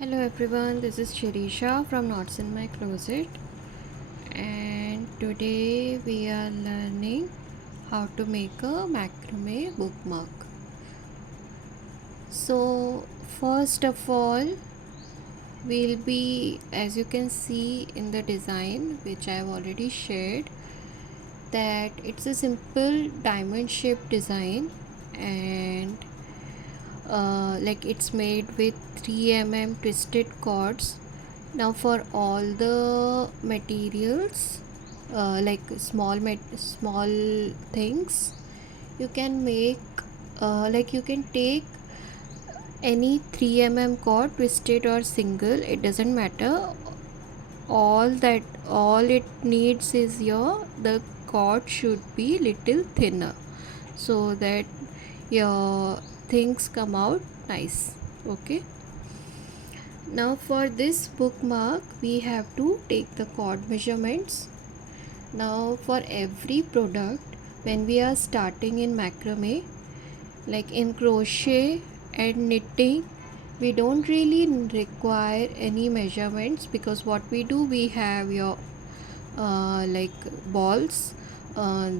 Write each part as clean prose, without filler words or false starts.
Hello everyone, this is Shirisha from Knots in My Closet, and today we are learning how to make a macrame bookmark. So, first of all, we'll be, as you can see in the design which I have already shared, that it's a simple diamond shaped design, and like it's made with 3 mm twisted cords. Now for all the materials, like small things, you can make, like you can take any 3 mm cord, twisted or single, it doesn't matter. All it needs is the cord should be little thinner, so that your things come out nice. Okay, now for this bookmark we have to take the cord measurements. Now for every product, when we are starting in macrame, like in crochet and knitting, we don't really require any measurements, because what we do, we have your like balls,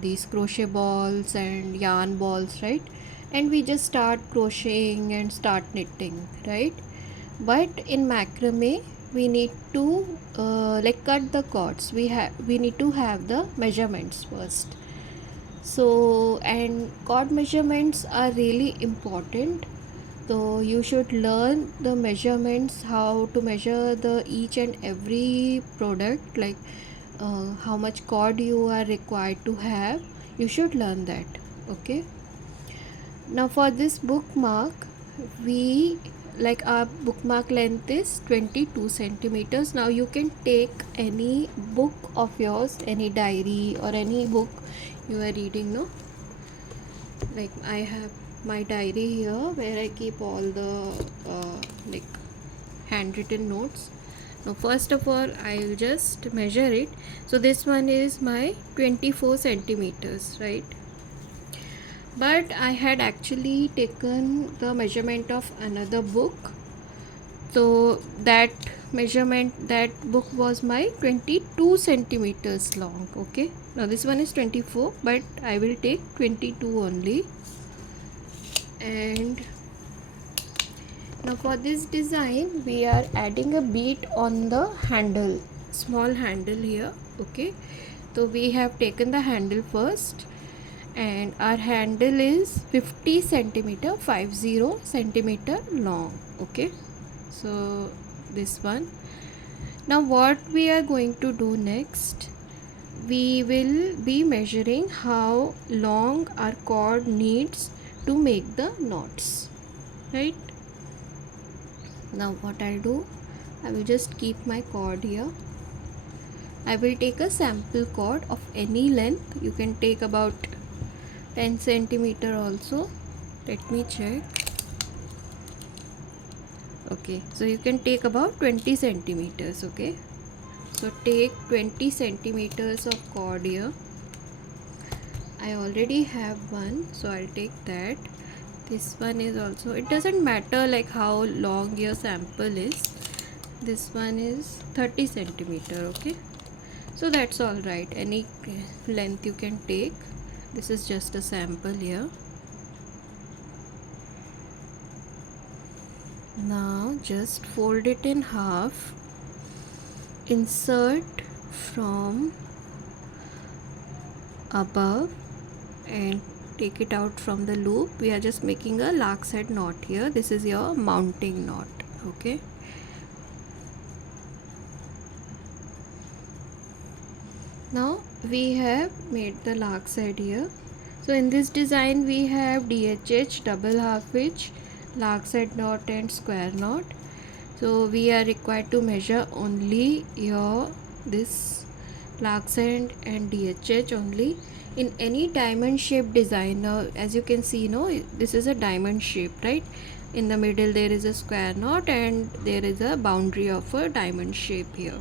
these crochet balls and yarn balls, right? And we just start crocheting and start knitting, right? But in macrame we need to like cut the cords. We need to have the measurements first. So, and cord measurements are really important, so you should learn the measurements, how to measure the each and every product, like how much cord you are required to have. You should learn that. Okay, now for this bookmark, we, like our bookmark length is 22 centimeters. Now you can take any book of yours, any diary or any book you are reading, no? Like I have my diary here where I keep all the like handwritten notes. Now first of all, I'll just measure it. So this one is my 24 centimeters, right? But I had actually taken the measurement of another book, so that measurement, that book was my 22 centimeters long. Okay, now this one is 24, but I will take 22 only. And now for this design we are adding a bead on the handle, small handle here. Okay, so we have taken the handle first, and our handle is 50 centimeter, 50 centimeter long. Okay, so this one. Now what we are going to do next, we will be measuring how long our cord needs to make the knots, right? Now what I'll do, I will just keep my cord here. I will take a sample cord of any length. You can take about 10 centimeter also. Let me check. Okay, so you can take about 20 centimeters. Okay, so take 20 centimeters of cord here. I already have one, so I'll take that. This one is also, it doesn't matter like how long your sample is. This one is 30 centimeter. Okay, so that's all right, any length you can take. This is just a sample here. Now just fold it in half, insert from above and take it out from the loop. We are just making a lark side knot here. This is your mounting knot. Okay, now we have made the lark side here. So in this design we have DHH, double half hitch, lark side knot and square knot. So we are required to measure only your this lark side and DHH only. In any diamond shaped design, now as you can see, this is a diamond shape, right? In the middle there is a square knot and there is a boundary of a diamond shape here.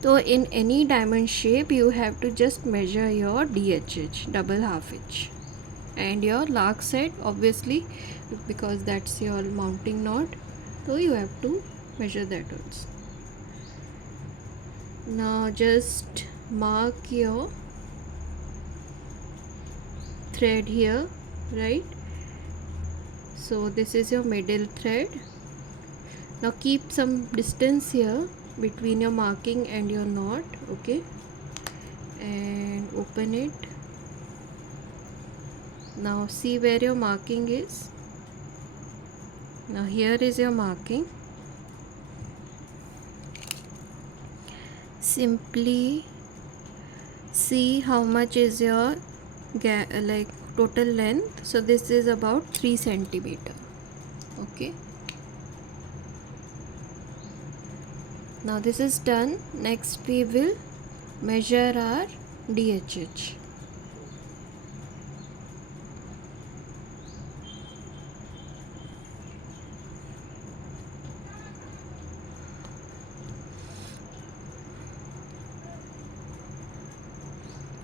So in any diamond shape you have to just measure your DHH, double half hitch, and your lark side, obviously, because that's your mounting knot, so you have to measure that also. Now just mark your thread here, right? So this is your middle thread. Now keep some distance here between your marking and your knot, okay, and open it. Now see where your marking is. Now here is your marking. Simply see how much is your like total length. So this is about 3 centimeter, okay. Now this is done. Next we will measure our DHH.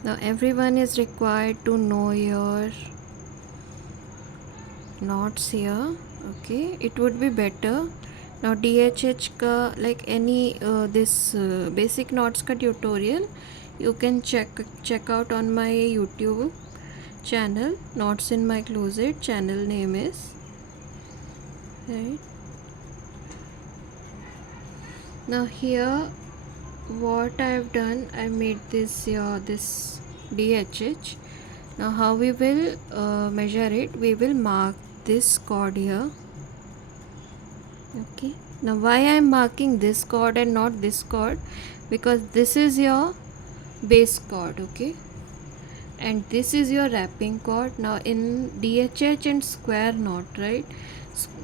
Now everyone is required to know your knots here, okay. It would be better. Now DHH ka like any this basic knots ka tutorial you can check out on my YouTube channel, Knots in My Closet channel name is, right. Now here what I have done, I made this this DHH. Now how we will measure it, we will mark this chord here, okay. Now why I am marking this chord and not this chord, because this is your base chord, okay, and this is your wrapping chord. Now in DHH and square knot, right,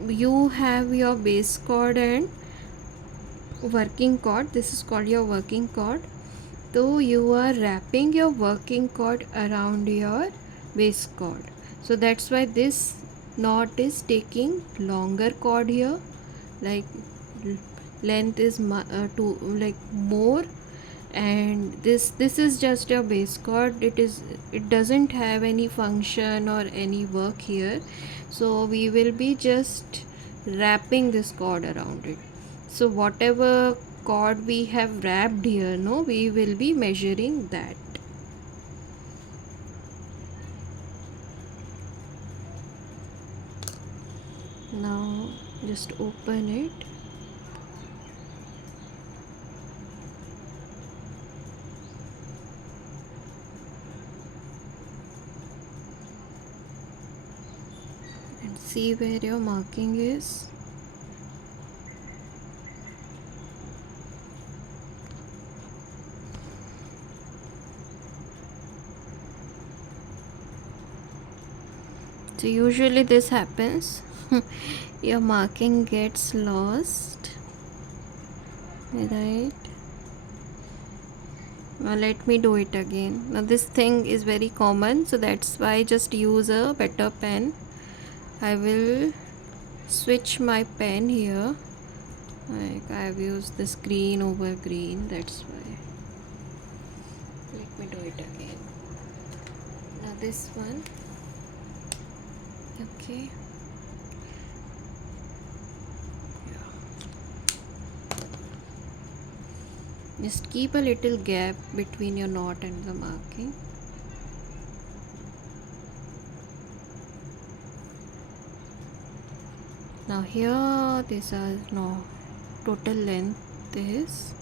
you have your base chord and working chord. This is called your working chord. So you are wrapping your working chord around your base chord. So that's why this knot is taking longer chord here, like length is to like more, and this is just your base chord. It doesn't have any function or any work here. So we will be just wrapping this chord around it. So whatever chord we have wrapped here, no, we will be measuring that. Now just open it. And see where your marking is. So usually this happens. Your marking gets lost, right? Now let me do it again. Now this thing is very common, so that's why just use a better pen. I will switch my pen here. Like I've used this green over green, that's why. Let me do it again. Now this one, okay. Just keep a little gap between your knot and the marking. Now here this is no total length is.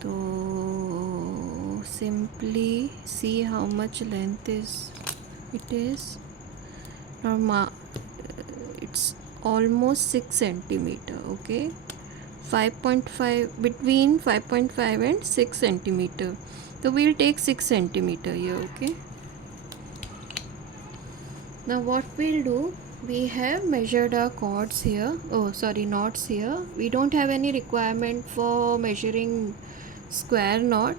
So simply see how much length is it is. Now it's almost 6 centimeter, okay. 5.5, between 5.5 and 6 centimeter. So we'll take 6 centimeter here, okay. Now what we'll do, we have measured our chords here, knots here. We don't have any requirement for measuring square knot.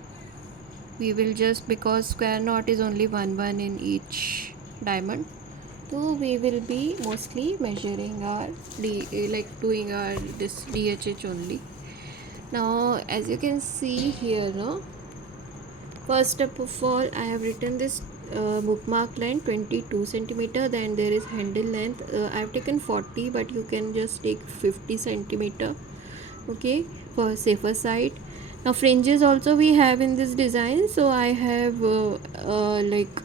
We will just, because square knot is only 1 in each diamond, so we will be mostly measuring our doing our this DHH only. Now as you can see here, no, first of all I have written this bookmark length 22 centimeter. Then there is handle length, I have taken 40, but you can just take 50 centimeter. okay, for safer side. Now fringes also we have in this design, so I have like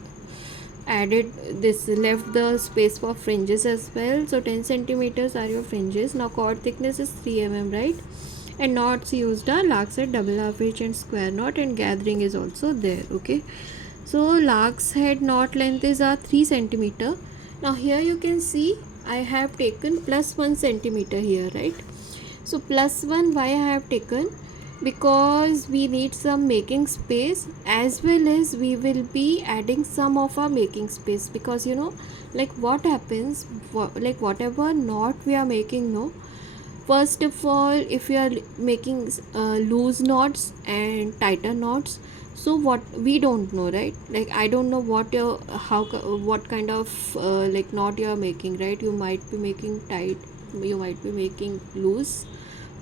added this, left the space for fringes as well. So 10 centimeters are your fringes. Now cord thickness is 3 mm, right? And knots used are lark's head, double half inch and square knot, and gathering is also there. Okay, so lark's head knot length is 3 centimeter. Now here you can see I have taken plus 1 centimeter here, right? So plus 1, why I have taken? Because we need some making space, as well as we will be adding some of our making space, because you know, like what happens, like whatever knot we are making, no, first of all, if you are making loose knots and tighter knots, so what we don't know, right? Like I don't know what your what kind of like knot you are making, right? You might be making tight, you might be making loose,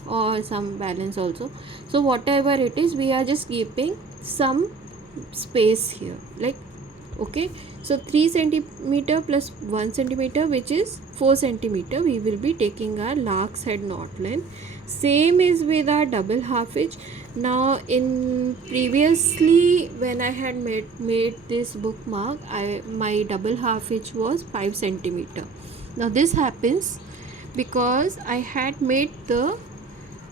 or some balance also. So whatever it is, we are just keeping some space here, like, okay. So 3 centimeter plus 1 centimeter, which is 4 centimeter, we will be taking our lark's head knot length. Same is with our double half inch. Now in previously when I had made this bookmark, my double half inch was 5 centimeter. Now this happens because I had made the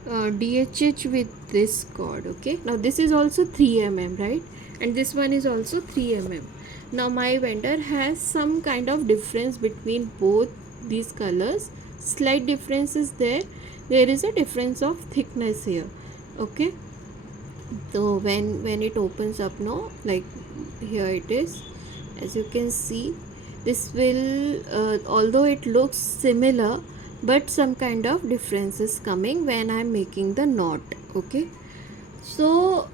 DHH with this cord. Okay, now this is also 3 mm, right? And this one is also 3 mm. Now my vendor has some kind of difference between both these colors. Slight difference is there. There is a difference of thickness here. Okay, so when it opens up, no, like here it is, as you can see, this will although it looks similar, but some kind of difference is coming when I'm making the knot. Okay, so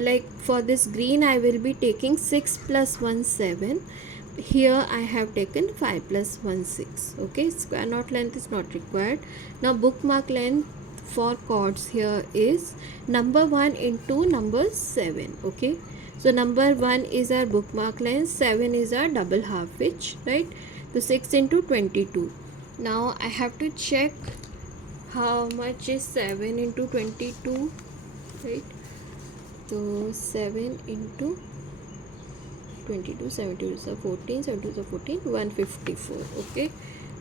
like for this green I will be taking 6 plus 1 7. Here I have taken 5 plus 1 6. Okay, square knot length is not required. Now bookmark length for cords here is number 1 into number 7. Okay, so number 1 is our bookmark length, 7 is our double half inch, right? So 6 into 22. Now I have to check how much is 7 into 22, right? So 7 into 22, 72 is 14, 72 is 14, 154. Okay,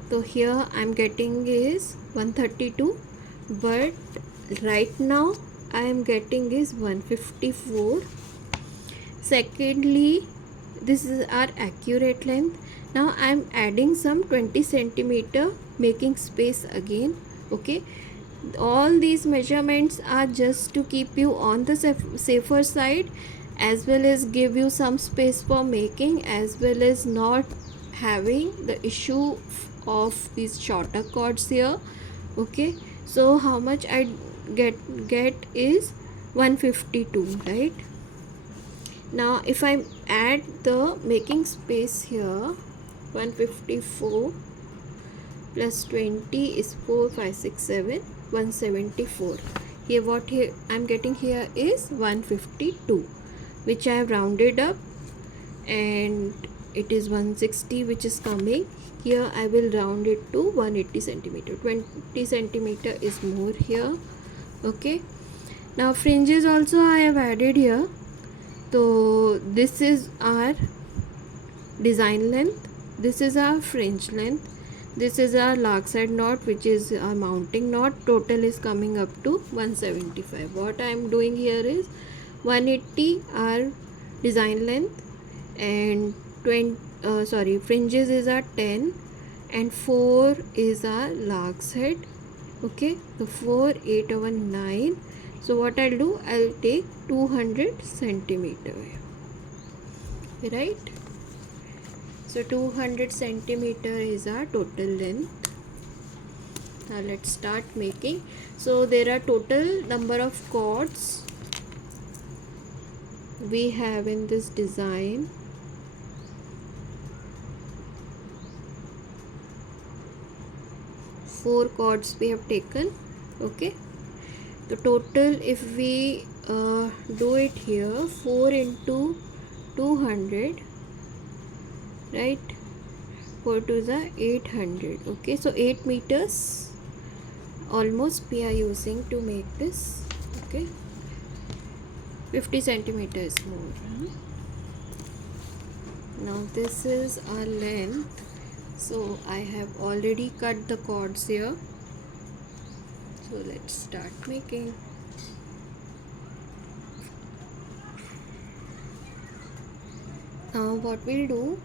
so here I'm getting is 132, but right now I am getting is 154. Secondly, this is our accurate length. Now I am adding some 20 centimeter making space again. Okay, all these measurements are just to keep you on the safer side, as well as give you some space for making, as well as not having the issue of these shorter cords here. Okay, so how much I get is 152, right? Now if I add the making space here, 154 plus 20 is 4 5 6 7, 174. Here what here I'm getting here is 152, which I have rounded up, and it is 160 which is coming. Here I will round it to 180 centimeter. 20 centimeter is more here. Okay, now fringes also I have added here. So this is our design length, this is our fringe length, this is our lark's head knot, which is our mounting knot. Total is coming up to 175. What I am doing here is 180 our design length, and fringes is our 10, and 4 is our lark's head. Okay, so 4 8 over 9. So what I'll do, I'll take 200 centimeter, right? So 200 centimeter is our total length. Now let's start making. So there are total number of cords we have in this design. Four cords we have taken. Okay, the total, if we do it here, 4 into 200, right? 4 to the 800. Okay, so 8 meters almost we are using to make this. Okay, 50 centimeters more. Now this is our length, so I have already cut the cords here. So let's start making. Now what we'll do,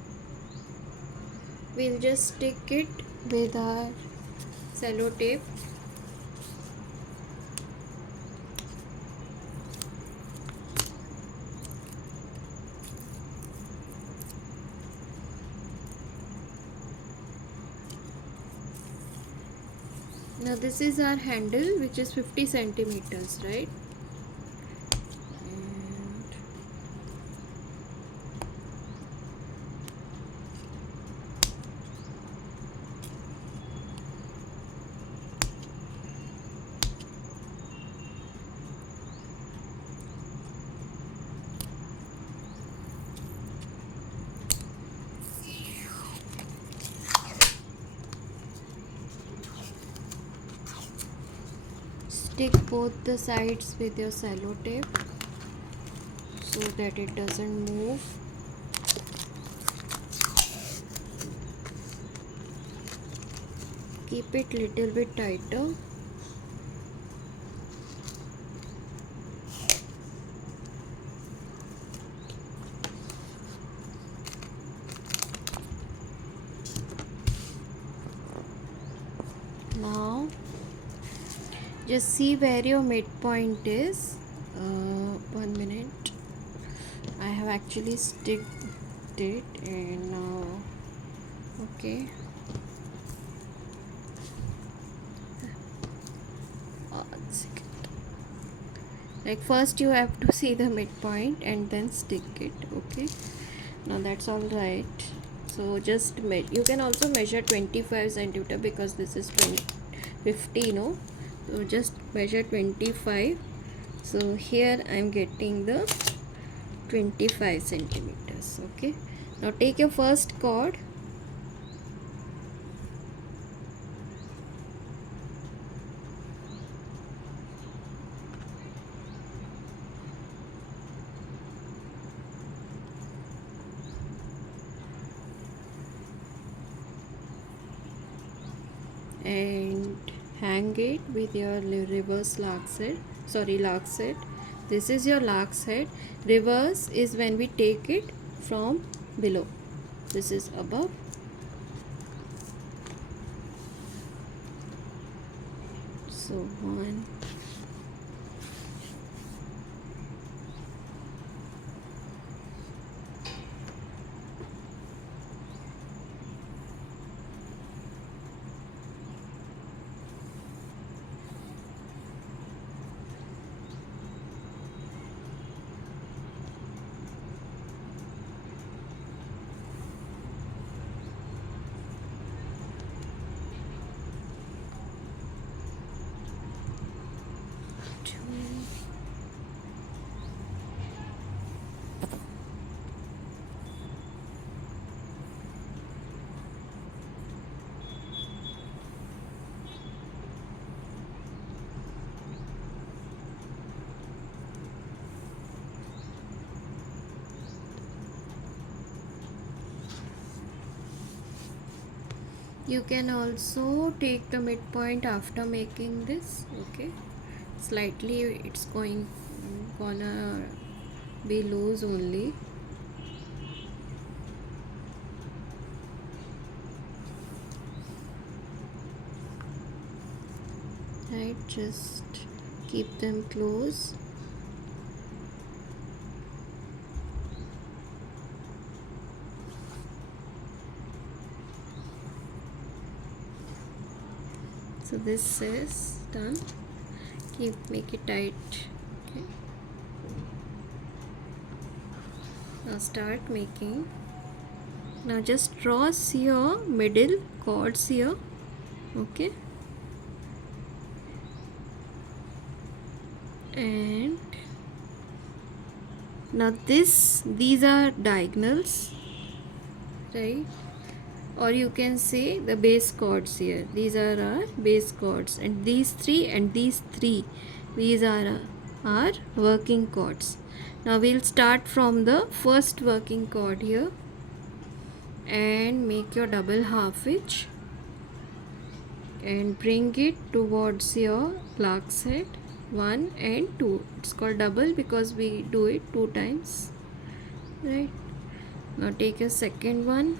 we'll just stick it with our sellotape. Now this is our handle, which is 50 centimeters, right? Stick both the sides with your sellotape so that it doesn't move. Keep it little bit tighter. Now just see where your midpoint is. 1 minute, I have actually sticked it, and now okay, one second. Like first you have to see the midpoint and then stick it. Okay, now that's all right. So just you can also measure 25 centimeter because this is 50, no? So just measure 25. So here I am getting the 25 centimeters. Okay, now take your first cord, and hang it with your reverse lark set. Lark set. This is your lark set. Reverse is when we take it from below. This is above. So 1, you can also take the midpoint after making this. Okay, slightly it's gonna be loose only. Right, just keep them close. So this is done. Make it tight. Okay, now start making. Now just cross your middle cords here. Okay, and now these are diagonals, right? or you can say the base chords here. These are our base chords, and these three, these are our working chords. Now we'll start from the first working chord here and make your double half hitch and bring it towards your lark set 1 and 2. It's called double because we do it 2 times, right? Now take a second one,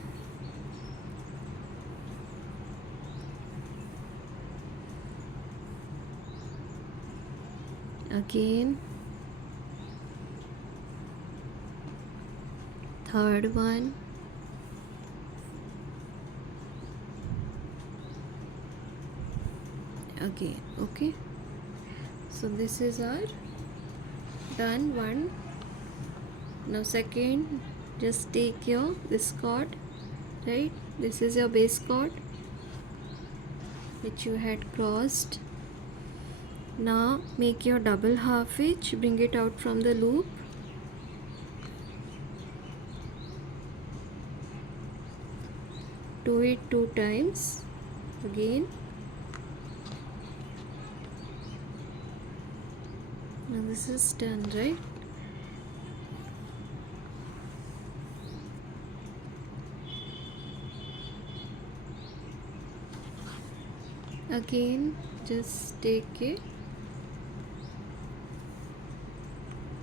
again third one, again. Okay, so this is our done one. Now second, just take your this chord, right? This is your base chord which you had crossed. Now make your double half hitch, bring it out from the loop, do it 2 times again. Now this is done, right? Again just take it,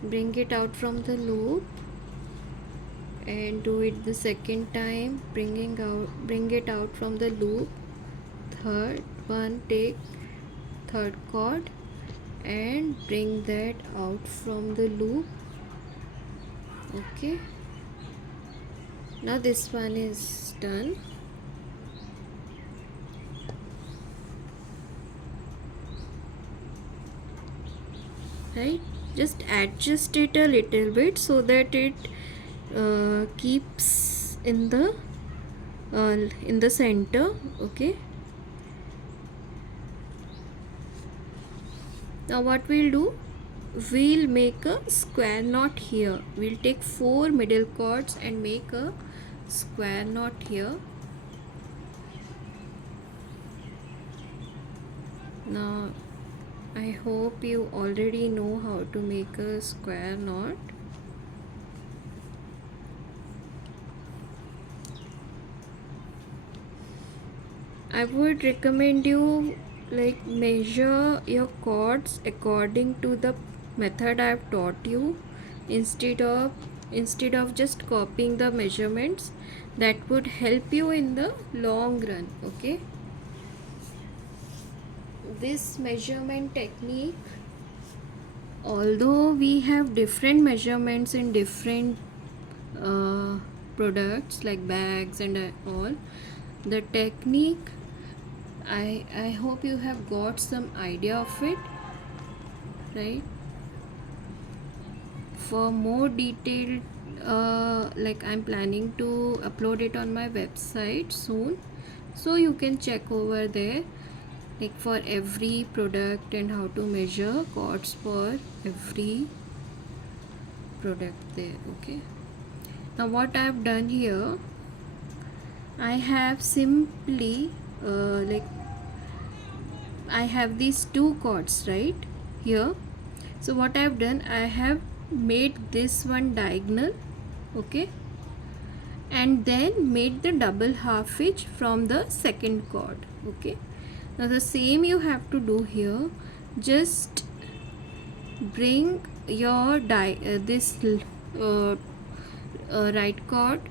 bring it out from the loop and do it the second time, bring it out from the loop. Third one, take third chord and bring that out from the loop. Okay, now this one is done. Right, just adjust it a little bit so that it keeps in the center. Okay, now what we'll do, we'll make a square knot here. We'll take 4 middle chords and make a square knot here. Now I hope you already know how to make a square knot. I would recommend you like measure your chords according to the method I have taught you, instead of just copying the measurements. That would help you in the long run. Okay, this measurement technique, although we have different measurements in different products like bags and all, the technique, I hope you have got some idea of it, right? For more detailed like I'm planning to upload it on my website soon, so you can check over there, like for every product and how to measure chords for every product there. Okay, now what I have done here, I have simply like I have these 2 chords right here. So what I have done, I have made this one diagonal, okay, and then made the double half hitch from the second chord. Okay, now the same you have to do here. Just bring your this right chord,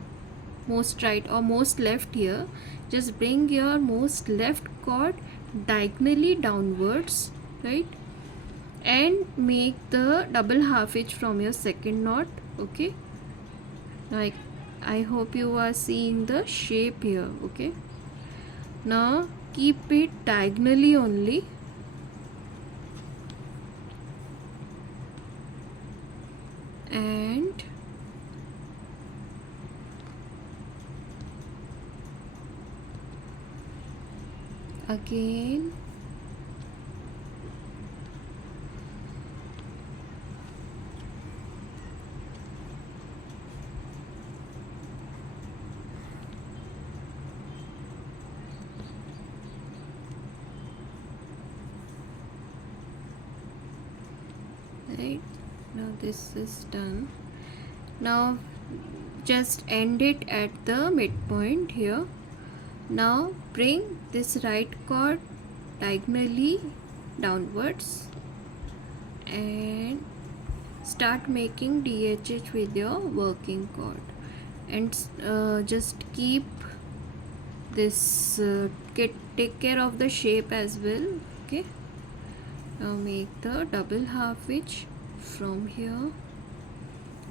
most right or most left here, just bring your most left chord diagonally downwards, right, and make the double half hitch from your second knot. Okay, like I hope you are seeing the shape here. Okay, now keep it diagonally only, and again right? Now this is done. Now just end it at the midpoint here. Now bring this right chord diagonally downwards and start making DHH with your working chord, and just keep this take care of the shape as well. Okay, now make the double half hitch from here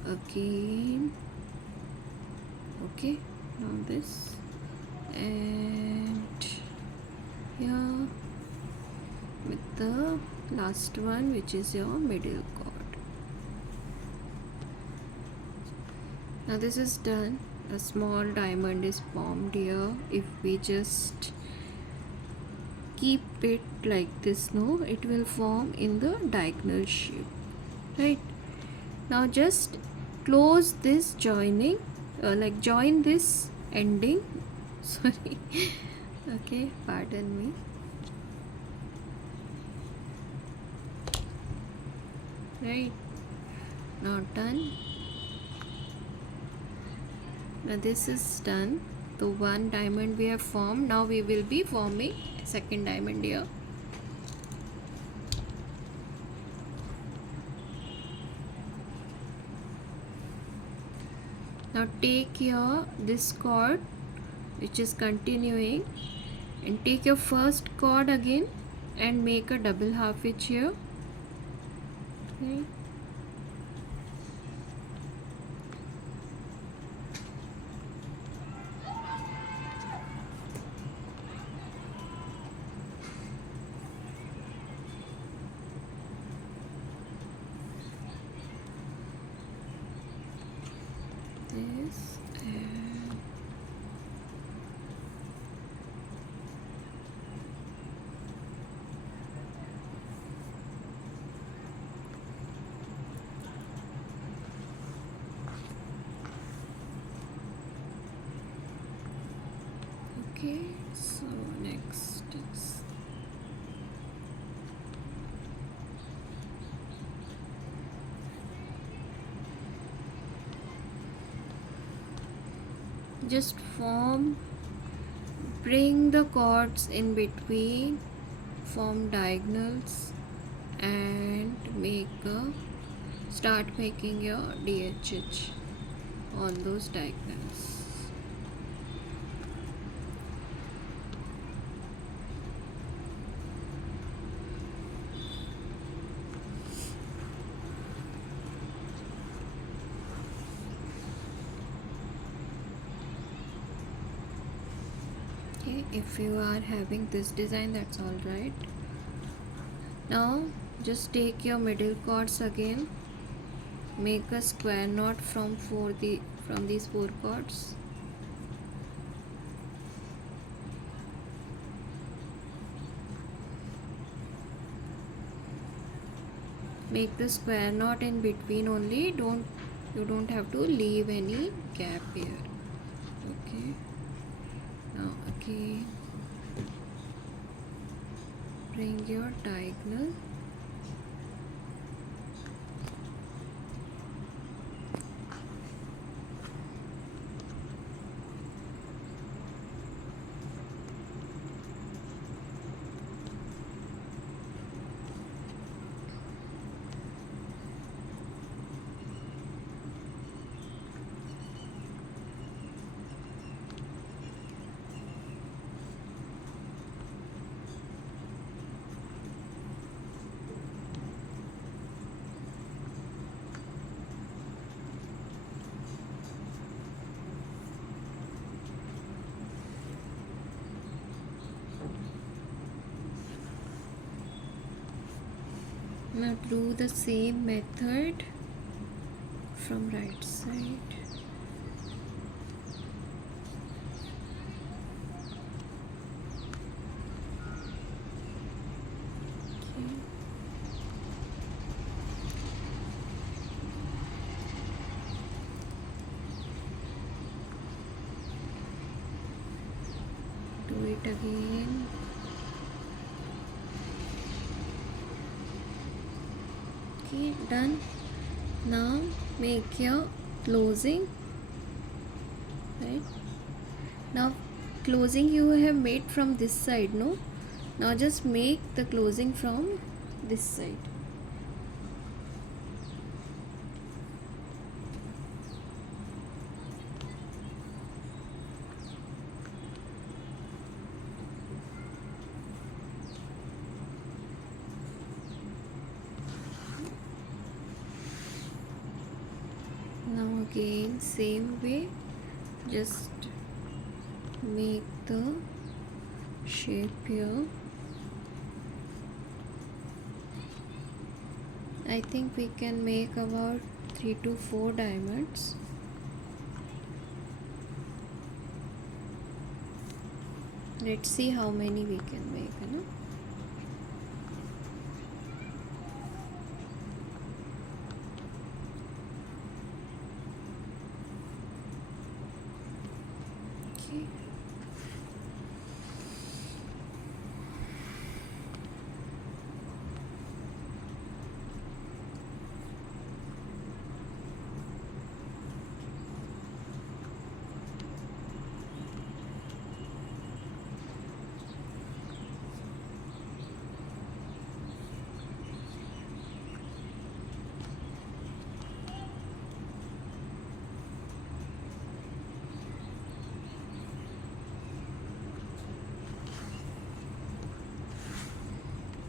again. Okay, now this and here with the last one, which is your middle chord. Now this is done. A small diamond is formed here. If we just keep it like this, no, it will form in the diagonal shape, right? Now just close this joining, like join this ending. Sorry. Okay, pardon me. Right, now done. Now this is done. The one diamond we have formed. Now we will be forming second diamond here. Now take here this chord which is continuing and take your first chord again and make a double half hitch here. Okay. This and okay, so next is just bring the chords in between, form diagonals and start making your DHH on those diagonals. Okay, if you are having this design, that's all right. Now just take your middle chords again, make a square knot from these four chords. Make the square knot in between only, you don't have to leave any gap here. Okay, now again bring your diagonal, now do the same method from right side. Okay. Do it again. Okay, done. Now make your closing. Right, now closing you have made from this side, no? Now just make the closing from this side. Now again same way, just make the shape here. I think we can make about 3 to 4 diamonds. Let's see how many we can make, no? Okay.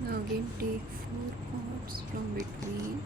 Now again take 4 cords from between.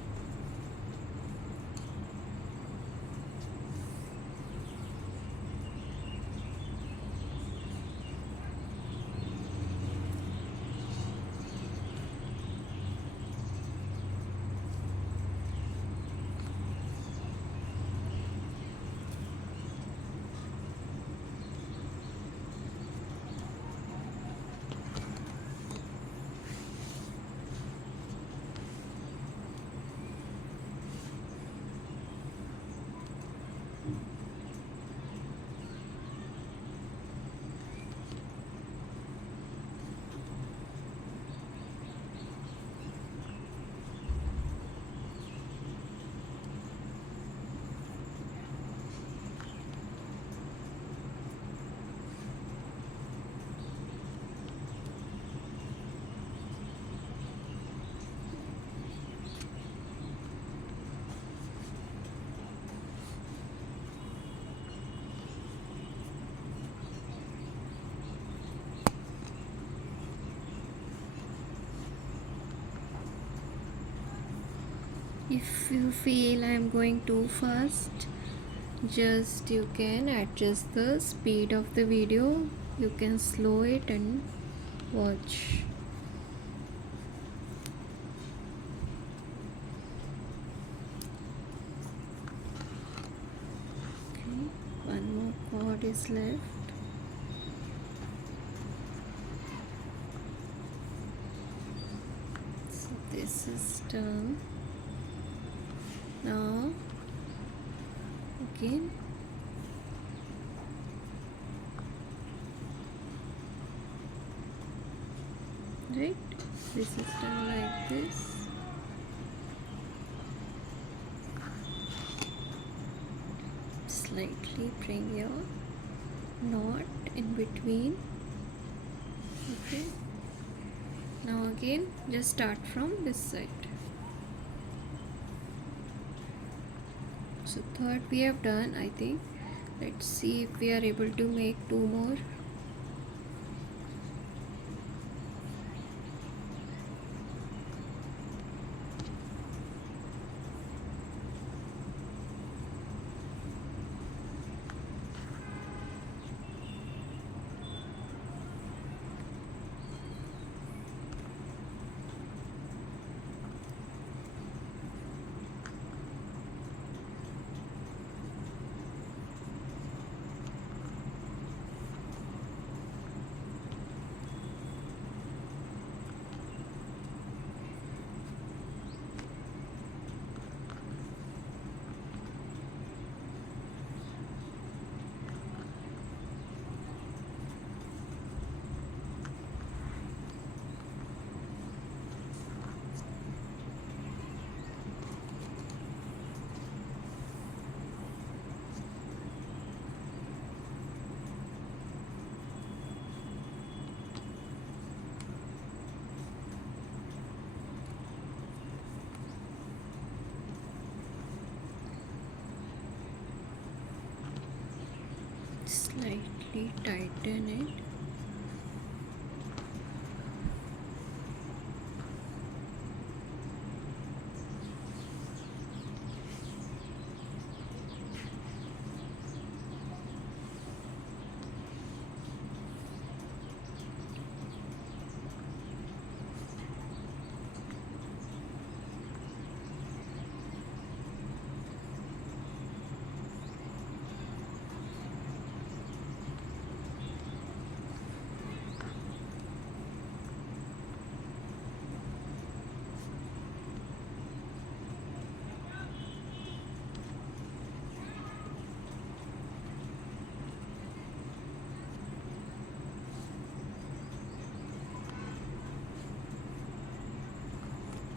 If you feel I am going too fast, just you can adjust the speed of the video. You can slow it and watch. Okay, one more cord is left. So this is done. Now again right, this is done like this. Slightly bring your knot in between. Okay, now again just start from this side. So third we have done, I think. Let's see if we are able to make 2 more. Lightly tighten it.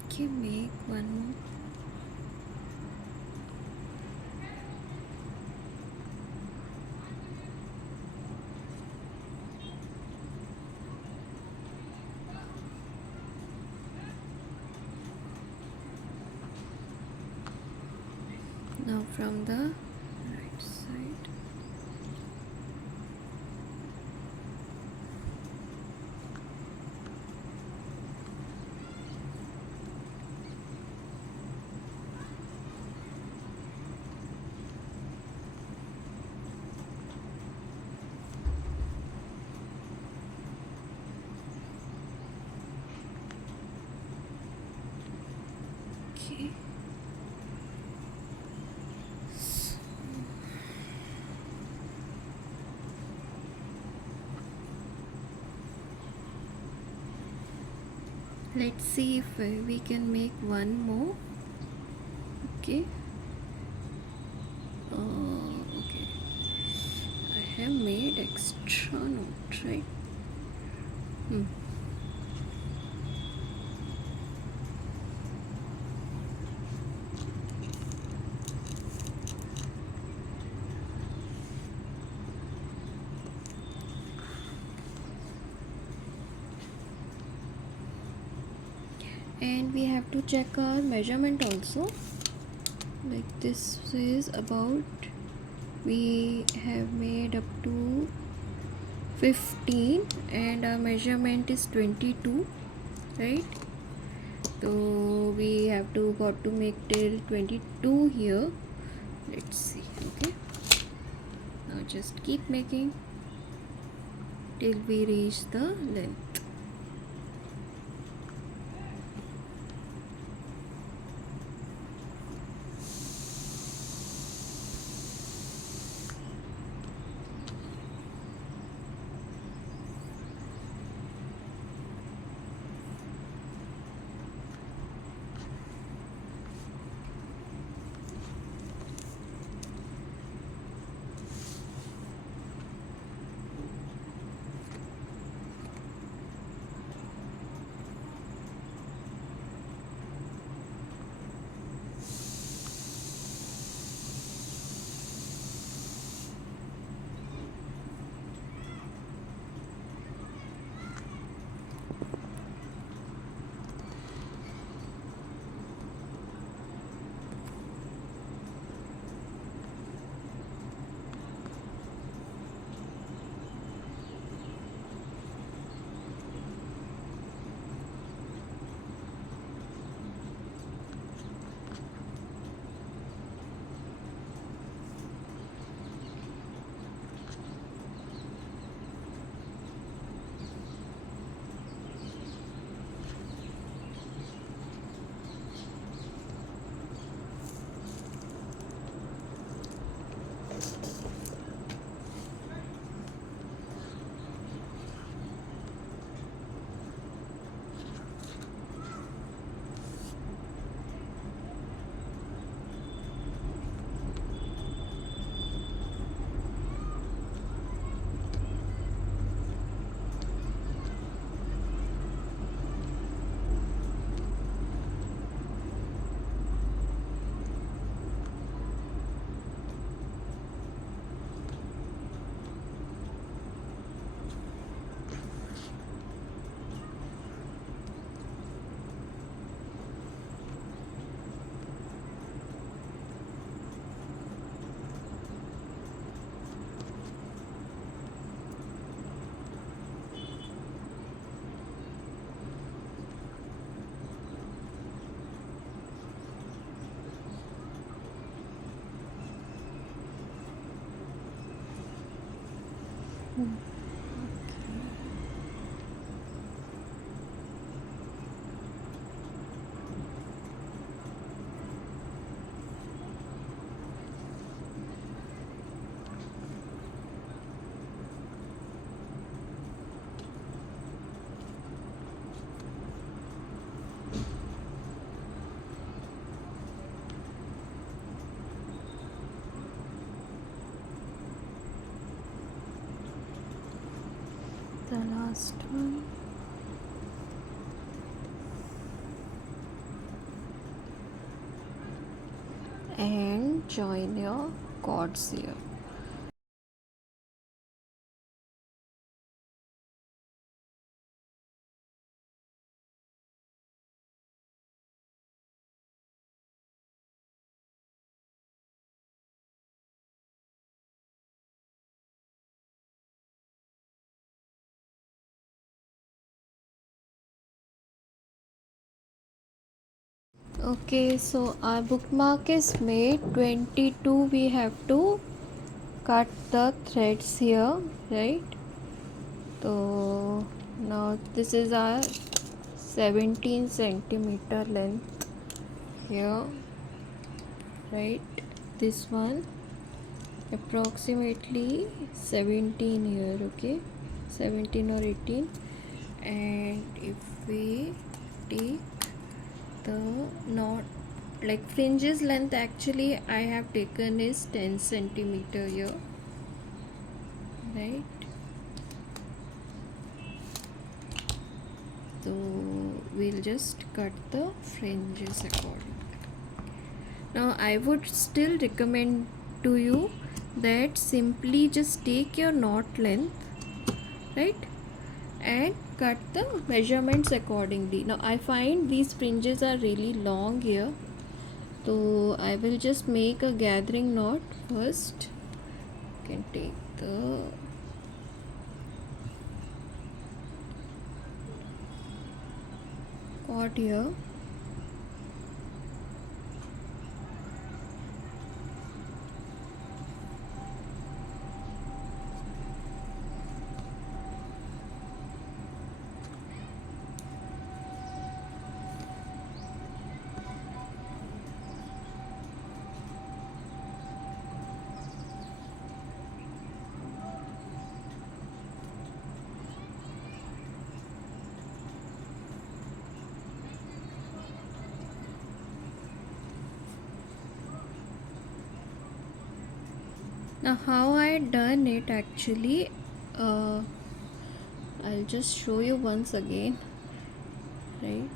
Okay, make one more. Now from the right side. Okay. Let's see if we can make one more. Okay. Okay. I have made extra note, right? And we have to check our measurement also. Like this is about, we have made up to 15 and our measurement is 22, right? So we have to got to make till 22 here. Let's see. Okay, now just keep making till we reach the length. last one. And join your cords here. Okay, so our bookmark is made. 22 we have to cut the threads here, right? So now this is our 17 centimeter length here, right? This one approximately 17 here, okay, 17 or 18. And if we take the knot, like fringes length, actually I have taken is 10 centimeter here, right? So we'll just cut the fringes accordingly. Now I would still recommend to you that simply just take your knot length, right, and cut the measurements accordingly. Now I find these fringes are really long here, so I will just make a gathering knot first. You can take the cord here. Now how I done it actually, I'll just show you once again, right?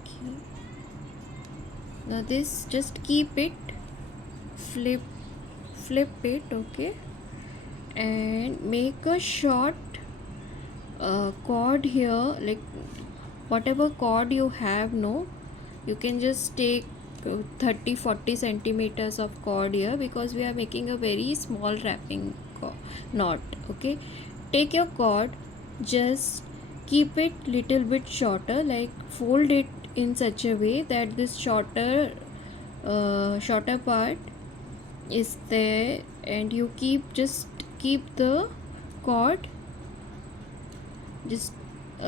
Okay. Now this, just keep it, flip it, okay, and make a short cord here, like whatever cord you have, no, you can just take 30-40 centimeters of cord here, because we are making a very small wrapping knot, okay. Take your cord, just keep it little bit shorter, like fold it in such a way that this shorter part is there, and you just keep the cord, just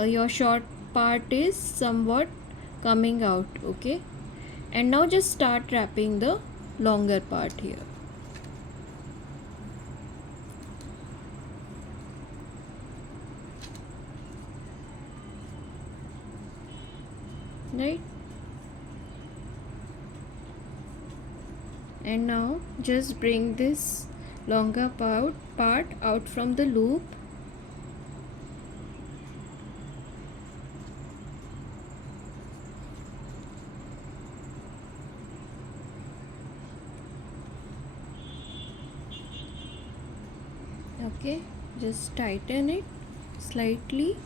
your short part is somewhat coming out, okay. And now just start wrapping the longer part here, right. And now just bring this longer part out from the loop, okay. Just tighten it slightly,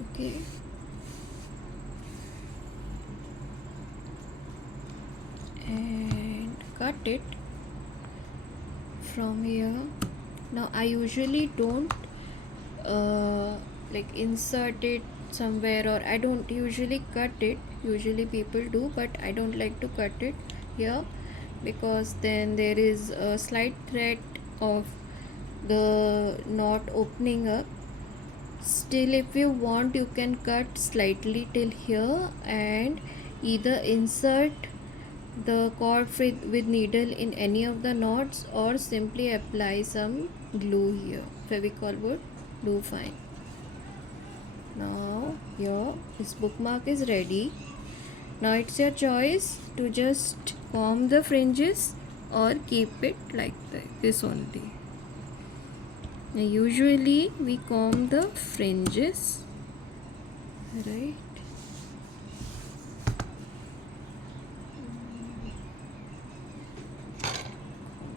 okay. And cut it from here. Now I usually don't like insert it somewhere, or I don't usually cut it. Usually people do, but I don't like to cut it here, because then there is a slight threat of the knot opening up. Still, if you want, you can cut slightly till here and either insert the cord with needle in any of the knots, or simply apply some glue here, Fevicol would do fine. Now your this bookmark is ready. Now it's your choice to just comb the fringes or keep it like this only. Now usually we comb the fringes, right?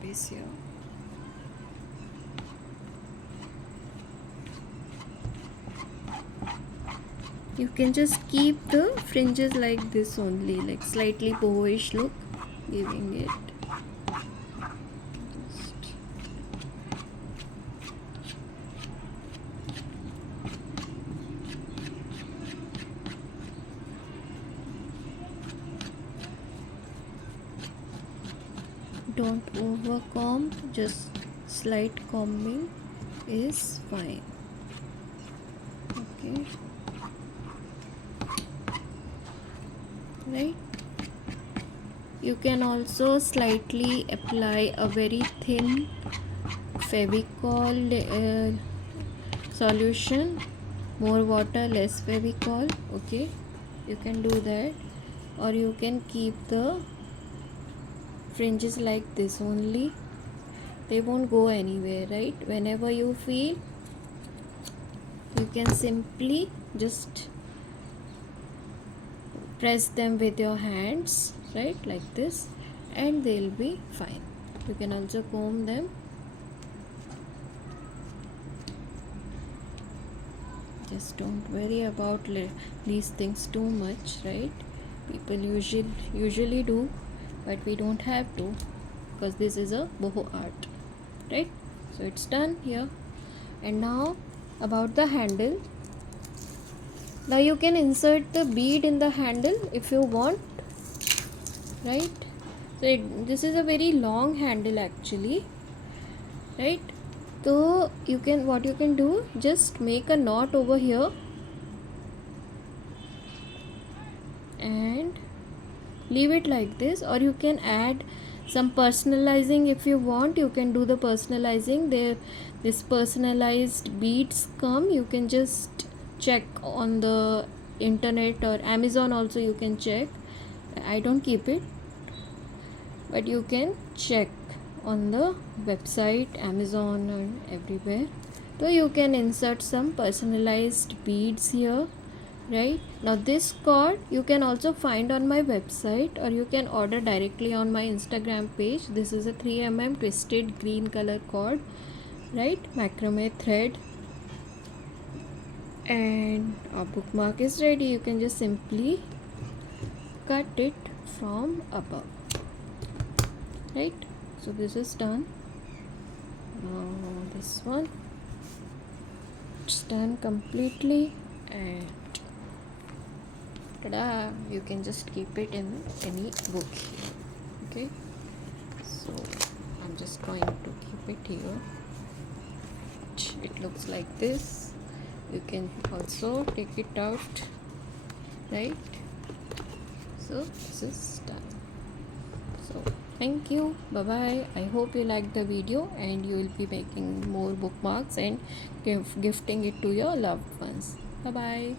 This here. You can just keep the fringes like this only, like slightly boyish look, giving it. Don't over comb, just slight combing is fine. Okay, right? You can also slightly apply a very thin Fevicol solution, more water, less Fevicol. Okay, you can do that, or you can keep the fringes like this only. They won't go anywhere, right? Whenever you feel, you can simply just press them with your hands, right, like this, and they'll be fine. You can also comb them. Just don't worry about these things too much, right? People usually do, but we don't have to, because this is a boho art, right? So it's done here. And now about the handle. Now you can insert the bead in the handle if you want, right? So this is a very long handle actually, right? So what you can do, just make a knot over here and leave it like this, or you can add some personalizing if you want. You can do the personalizing there. This personalized beads come, you can just check on the internet or Amazon also. You can check. I don't keep it, but you can check on the website, Amazon and everywhere. So you can insert some personalized beads here, right? Now this cord you can also find on my website, or you can order directly on my Instagram page. This is a 3mm twisted green color cord, right? Macrame thread, and our bookmark is ready. You can just simply cut it from above, right? So this is done. Now this one, it's done completely, and ta-da, you can just keep it in any book here. Okay, so I'm just going to keep it here. It looks like this. You can also take it out, right? So this is done. So thank you, bye bye. I hope you liked the video, and you will be making more bookmarks and gifting it to your loved ones. Bye bye.